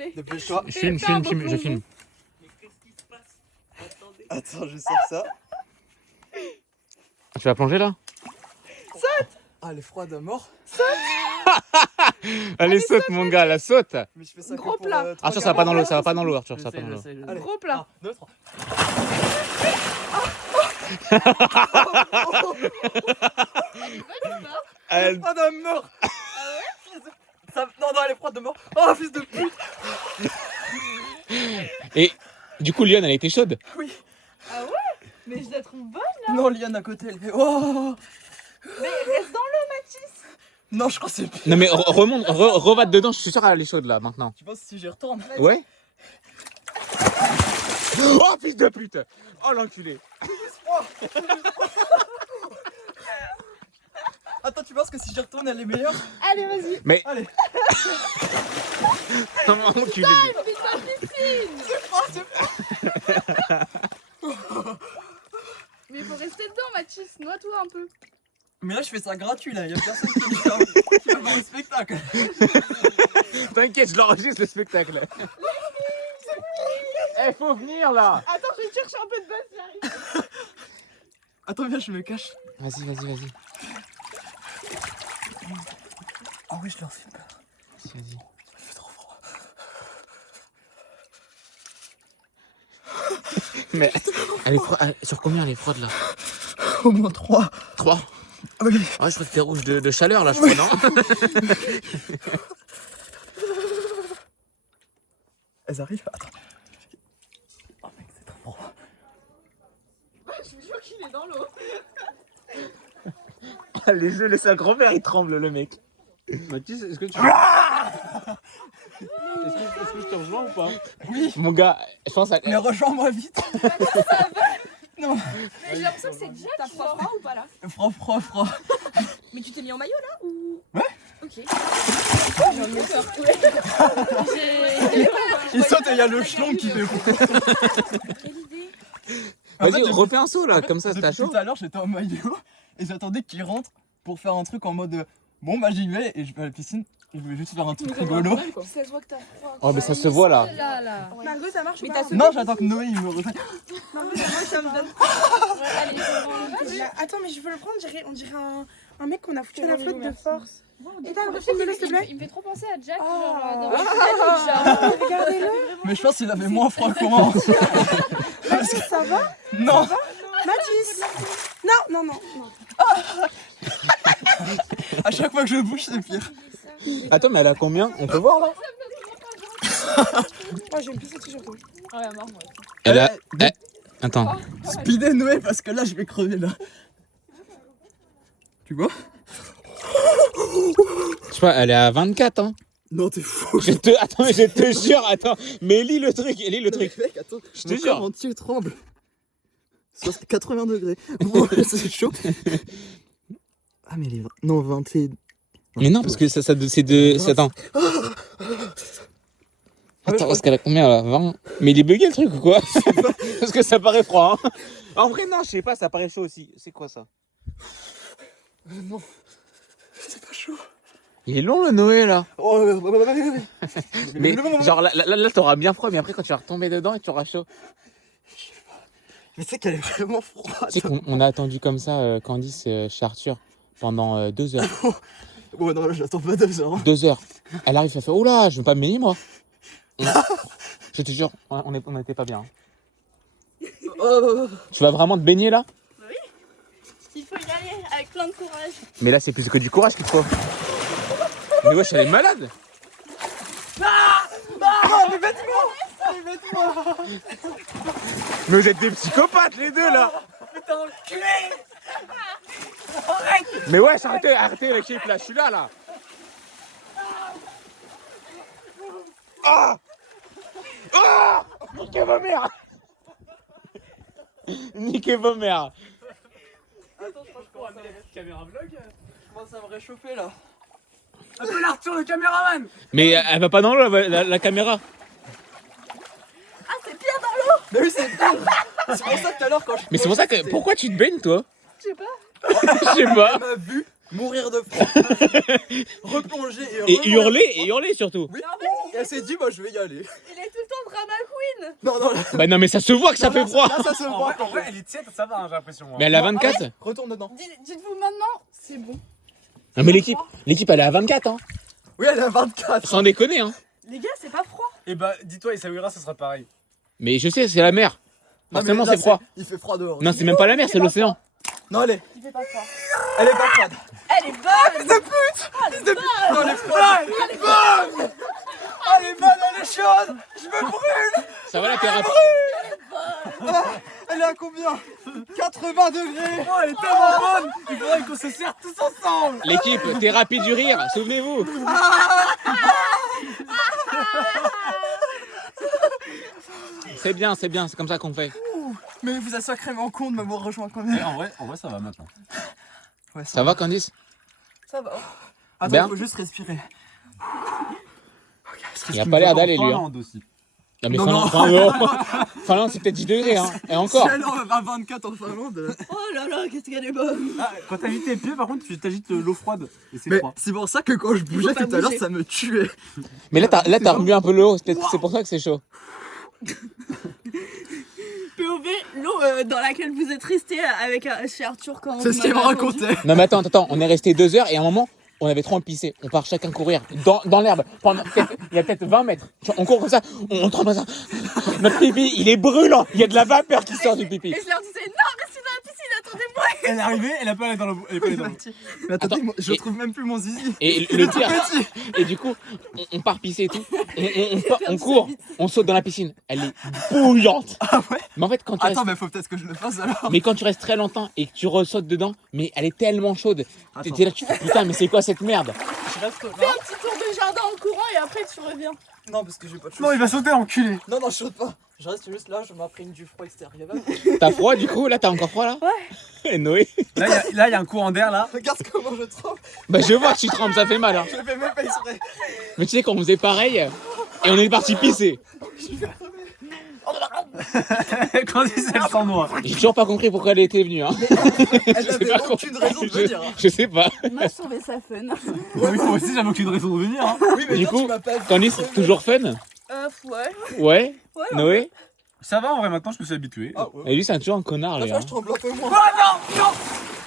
plaît. Dépêche-toi. Je filme. Mais qu'est-ce qui se passe? Attendez. Attends, je sors ça. Tu vas plonger là? Ah, elle est froide à mort. Allez, saute mon gars, la saute. Mais je fais ça Gros que pour, plat. trois Ça va pas dans l'eau, caméras. ça va pas dans l'eau, Arthur, Je ça va pas sais, dans je l'eau. sais, je sais. Allez. Gros plat. 1, 2, 3. Elle est froide à mort. Ah ouais? Non, elle est froide de mort. Oh, fils de pute. Et du coup, Lyon, elle était chaude. Oui. Ah ouais? Mais je la trouve bonne. Non, Liane à côté, elle fait. Oh. Mais reste dans l'eau, Mathis. Non, je crois que c'est pire. Non mais remonte, revate dedans, je suis sûr qu'elle est chaude là maintenant. Tu penses si j'y retourne? Ouais. Oh fils de pute. Oh l'enculé. Attends, tu penses que si j'y retourne, elle est meilleure? Allez, vas-y. Mais Allez. comment enculé. Mais il faut rester dedans, Mathis. Noie-toi un peu. Mais là, je fais ça gratuit là. Y'a personne qui va voir le spectacle. T'inquiète, je l'enregistre le spectacle. Eh faut venir là. Attends, je vais chercher un peu de buzz, j'arrive. Attends, viens, je me cache. Vas-y. Ah oui, je leur fais peur. Vas-y. Il fait trop froid. Mais elle est froide. Sur combien elle est froide là? Au moins 3. 3. Ah oui. Ah je crois que t'es rouge de chaleur là je crois non? Elles arrivent. Attends. Oh mec, c'est trop froid. Je vous jure qu'il est dans l'eau. Les yeux de sa grand-mère il tremble le mec. Mathis, est-ce que tu... Est-ce que je te rejoins ou pas? Oui. Mon gars, je pense à... Mais rejoins-moi vite. Non. Mais j'ai l'impression que c'est Jack. T'as froid ou pas là? Froid. Mais tu t'es mis en maillot là ou? Ouais. Ok. J'en ai peur. Il saute et il y a le chelon qui fait. Quelle idée. Vas-y, refais un saut là, comme ça Depuis t'as chaud. tout à l'heure, j'étais en maillot et j'attendais qu'il rentre pour faire un truc en mode bon bah j'y vais et je vais à la piscine. Je voulais juste faire un truc rigolo. Ça se voit que t'as froid. Oh mais ça se voit là. Là. Margot, ça marche ou Mais pas? t'as Non, j'attends que Noé il me rejoigne. Margot, ça marche, ça me donne. Allez, Attends, mais je veux le prendre, on dirait un mec qu'on a foutu à la flotte de force. Et t'as le film de l'eau, s'il te plaît? il me fait trop penser à Jack, Oh. genre dans le Regardez-le. Mais je pense qu'il avait moins froid que moi. Mathis, ça va? Non. Mathis. Non. À chaque fois que je bouge, c'est pire. Attends mais elle a combien? On peut voir là? Moi, j'aime plus ce t-shirt. Ouais, mort, moi. Elle a... Attends. Speedez Noé parce que là je vais crever là. Tu vois? Je sais pas, elle est à 24 hein. Non, t'es fou. Attends mais je te jure, attends. Mais lis le truc, Mec, attends, Je te mon jure. corps entier tremble. 80 degrés. Bon, c'est chaud. Ah mais les... Non, 20 et... Mais non parce que ça c'est de... Attends. Attends, parce qu'elle a combien là? 20? Mais il est bugué le truc ou quoi? Parce que ça paraît froid hein. En vrai non, je sais pas, ça paraît chaud aussi. C'est quoi ça? Non, c'est pas chaud. Il est long le Noé là. Oh, ouais. Mais genre là t'auras bien froid, mais après quand tu vas retomber dedans et tu auras chaud. Mais tu sais qu'elle est vraiment froide. Tu sais qu'on a attendu comme ça Candice chez Arthur pendant 2 heures. Bon, non, là, j'attends pas 2 heures. 2 heures. Elle arrive, elle fait oula, je veux pas me baigner moi. Je te jure, on n'était pas bien. hein. Tu vas vraiment te baigner là? Il faut y aller avec plein de courage. Mais là c'est plus que du courage qu'il faut. Mais wesh, elle est malade. Les vêtements. Mais vous êtes des psychopathes les deux là. Putain, enculé. Mais wesh, arrêtez l'équipe là, je suis là. Ah! Ah! Niquez vos mères! Niquez vos mères! Attends, je crois que je commence à mettre caméra vlog. Je commence à me réchauffer là. Appelle Arthur le caméraman. Mais elle va pas dans l'eau la caméra. Ah, c'est pire dans l'eau. Mais oui, c'est pire. C'est pour ça que tout à l'heure quand je... Mais c'est pour ça que... Pourquoi tu te baignes toi? Je sais pas. Je sais pas. Elle m'a vu mourir de froid. Replonger Et hurler surtout. Oui. Et elle s'est dit, bah je vais y aller. Il est tout le temps drama queen. Non, non, là, Bah non, mais ça se voit que ça fait froid. là, ça se voit. En vrai, elle est tiède, ça va, hein, j'ai l'impression. Mais elle a 24. Retourne dedans. Dites-vous maintenant, c'est bon. Non, mais l'équipe elle est à 24, hein. Oui, elle a 24. Sans déconner, hein. Les gars, c'est pas froid. Et bah, dis-toi, Essaouira, ça sera pareil. Mais je sais, c'est la mer. Non, mais Forcément, là, c'est froid. Il fait froid dehors. Non, c'est même pas la mer, c'est l'océan. Non, elle est Il fait pas froid. pas froide. Elle est bonne. Non, elle est froide. Elle est bonne. Elle est bonne, elle est chaude. Je me brûle. Ça va la thérapie. Elle est à combien 80 degrés. Oh, elle est tellement bonne. Il faudrait qu'on se serre tous ensemble. L'équipe, thérapie du rire, souvenez-vous. C'est bien, c'est comme ça qu'on fait. Mais vous êtes sacrément con de m'avoir rejoint quand même. En vrai, ça va maintenant. Ouais, Ça va, Candice? Ça va. Attends, Bien. il faut juste respirer. Il a pas l'air d'aller, lui. Hein. Finlande aussi. Non, mais Non, Finlande, c'est peut-être 10 degrés, hein. Et encore. Si elle est à 24 en Finlande. Oh là là, qu'est-ce qu'elle est bonne. Ah, quand t'agites tes pieds, par contre, tu t'agites l'eau froide. Et c'est Mais froid. c'est pour ça que quand je bougeais pas tout à l'heure, bouger. ça me tuait. Mais là, t'as remué un peu l'eau. C'est pour ça que c'est chaud. POV, l'eau dans laquelle vous êtes resté avec chez Arthur quand C'est ce qu'elle me racontait. Non, mais attends, on est resté 2 heures et à un moment, on avait trop envie de pisser. On part chacun courir dans l'herbe. Il y a peut-être 20 mètres. On court comme ça, on trempe comme ça. Notre pipi, il est brûlant. Il y a de la vapeur qui sort du pipi. Et je leur disais, non, restez dans la piscine, attendez-moi. Elle est arrivée, elle a pas allé dans l'eau. Elle est pas allée dans l'eau. Mais attendez, Attends, moi, je et- trouve même plus mon zizi. Et le pire, Petit. et du coup, on part pisser et tout. On court, on saute dans la piscine. Elle est bouillante. Ah ouais. Mais en fait, quand tu restes, Attends, mais faut peut-être que je le fasse alors. mais quand tu restes très longtemps et que tu ressautes dedans, mais elle est tellement chaude. Attends. T'es là, tu fais putain, mais c'est quoi cette merde? Je reste Fais là. un petit tour de jardin en courant et après tu reviens. Non, parce que j'ai pas de Non, chaussures. il va sauter, enculé. Non, je saute pas. Je reste juste là, je m'imprègne du froid extérieur. T'as froid du coup? Là, t'as encore froid là? Ouais. Noé? Là, il y a un courant d'air là. Regarde comment je tremble. Bah, je vois que tu trembles, ça fait mal. Hein. Je le fais même pas exprès. Mais tu sais qu'on faisait pareil et on est parti pisser. Quand il s'est le sang noir. J'ai toujours pas compris pourquoi elle était venue. Hein. Elle sais n'avait pas quoi. aucune raison de venir. Je sais pas. Moi je trouvais ça fun. Oui, moi aussi, j'avais aucune raison de venir. Hein. Oui, mais Du toi, coup, tu m'as pas vu. Candice, toujours fun? Ouais. Ouais. Ouais. Noé? Ça va en vrai, maintenant, je me suis habitué. Ah ouais. Et lui, c'est toujours un connard, Là, lui. ça, Hein. je tremble un peu moins.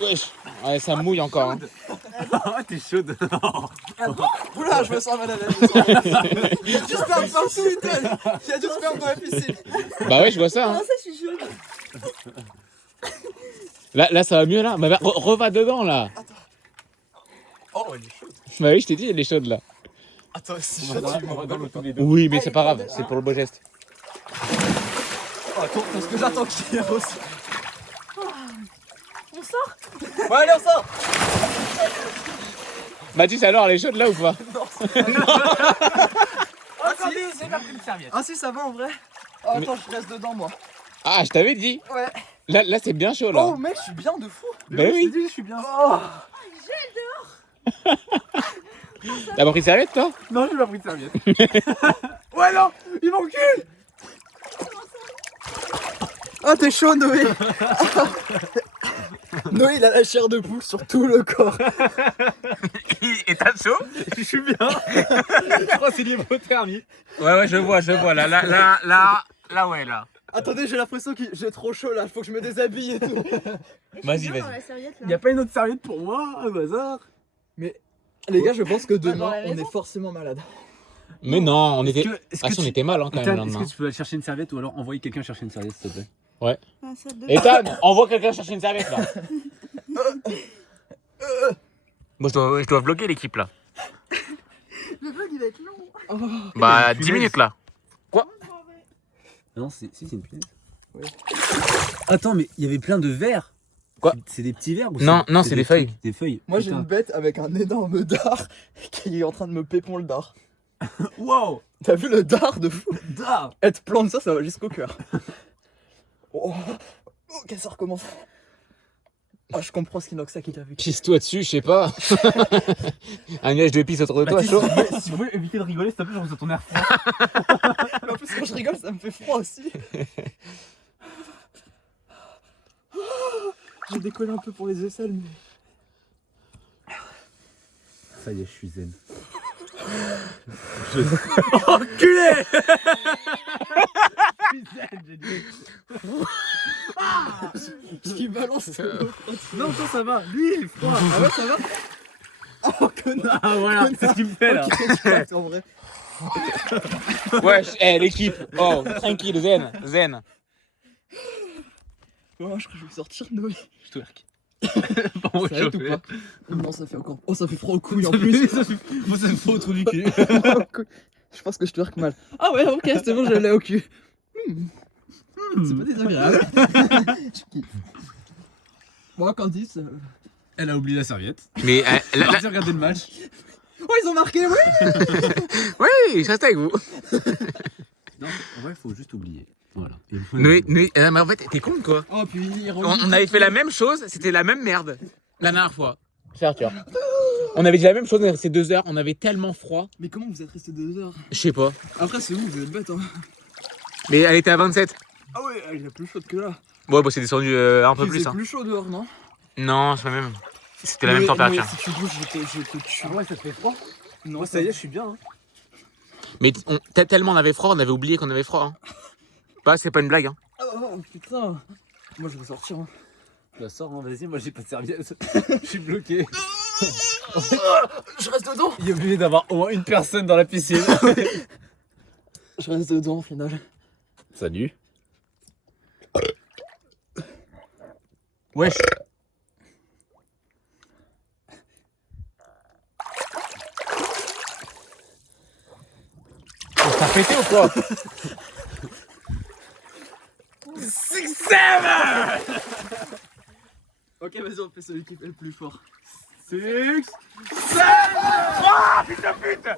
Wesh. Ouais, ça mouille encore. Hein. Ah, t'es chaude. Oula, je me sens mal à l'aise. Il y a du sperme partout, Ethan. Il y a du sperme dans la piscine. Bah ouais, je vois ça. Hein. Comment ça, je suis chaude. Là, ça va mieux, là. Bah, reva dedans, là. Oh, elle est chaude. Bah oui, je t'ai dit, elle est chaude, là. Attends, si On je va tu dans l'eau tous les deux. Oui, mais c'est pas grave. C'est pour le beau geste. Attends, parce que j'attends qu'il y ait aussi. On sort. Ouais, allez, on sort. Mathis, alors, elle est chaude, là, ou pas? Attendez, j'ai pas pris une serviette. Ah, si, ça va en vrai. Oh, attends, je reste dedans, moi. Ah, je t'avais dit. Ouais. Là, c'est bien chaud, là. Oh, mec, je suis bien de fou. Bah oui. Je suis bien. Oh. T'as pas pris de serviette, toi? Non, j'ai pas pris de serviette. Ouais, non, il m'encule. Ah, t'es chaud, Noé. Noé, il a la chair de poule sur tout le corps. Et t'as chaud? Je suis bien. Je crois que c'est l'hypothermie. Ouais, je vois, là, ouais, là. Attendez, j'ai l'impression que j'ai trop chaud là. Faut que je me déshabille et tout. Vas-y, Dans vas-y. la serviette, là. Y a pas une autre serviette pour moi, au hasard? Les gars, je pense que dans demain, la on maison. est forcément malade. Mais non, on était. Est-ce Ah, si, on était mal, hein, quand même, le Ethan, est-ce lendemain. que tu peux aller chercher une serviette ou alors envoyer quelqu'un chercher une serviette, s'il te plaît? Ah, ça te- Ethan, envoie quelqu'un chercher une serviette, là. Moi, je dois vlogger l'équipe, là. Le vlog il va être long. Bah, Punaise. 10 minutes, là. Non, c'est une punaise. Ouais. Attends, mais il y avait plein de verres. Quoi? C'est des petits verres ou Non, non, c'est des feuilles. trucs, des feuilles. Moi, j'ai Putain. une bête avec un énorme dard qui est en train de me pépon le dard. Wow! T'as vu le dard de fou? Da! Elle te plante ça, ça va jusqu'au cœur. Oh, ok, ça recommence. Ah, je comprends ce qu'Inoxa qui t'a vu. Pisse-toi dessus, je sais pas. Un nuage de pisse autour de toi, Mathis, chaud. si vous voulez éviter de rigoler, s'il te plaît, je ressens ton air froid. Mais en plus, quand je rigole, ça me fait froid aussi. J'ai décollé un peu pour les aisselles, mais. Ça y est, je suis zen. Enculé. Ce qui balance. Non, toi ça va. Lui, il est froid. Ah ouais, ça va. Oh connard. Ah voilà, c'est ce qu'il me fait là. En vrai. Wesh, l'équipe. Oh, tranquille, zen. Moi je crois que je vais sortir Noé. Je twerk. Bon, Ça aide ou pas? Non, ça fait encore. Oh, ça fait froid au couille en plus. Moi, ça me fait au trou du cul. Je pense que je twerk mal. Ah ouais, ok, c'est bon, je l'ai au cul. C'est pas désagréable. Je kiffe. Bon, Candice. Elle a oublié la serviette. Mais Elle a regardé le match. Oh, ils ont marqué, oui. oui, je reste avec vous. Non, en vrai, faut juste oublier. Voilà. Mais en fait, t'es con quoi. Oh, puis On avait fait la même chose, c'était la même merde la dernière fois. C'est Arthur. On avait dit la même chose, on est resté 2 heures, on avait tellement froid. Mais comment vous êtes resté 2 heures? Je sais pas. Après, c'est vous, vous êtes bête, hein. Mais elle était à 27. Ah ouais, elle est plus chaude que là. Ouais, bah c'est descendu un peu plus. C'est Hein. plus chaud dehors, non? Non, c'est la même. C'était la même température. Si tu bouges, je te tue. Ouais, ça te fait froid. Non, Moi, ça y est, je suis bien. Hein. Mais tellement on avait froid, on avait oublié qu'on avait froid. Hein. Bah, c'est pas une blague. Hein. Oh putain. Moi, je vais sortir. Hein. Bah, sors, hein, vas-y, moi j'ai pas de serviette. Je suis bloqué. Je reste dedans. Il est obligé d'avoir au moins une personne dans la piscine. Je reste dedans au final. Salut. Wesh. T'as pété ou quoi? Ok, vas-y, on fait celui qui fait le plus fort. 6. Ah, putain, putain!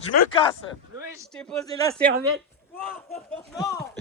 Je me casse! Oui, je t'ai posé la serviette! Non!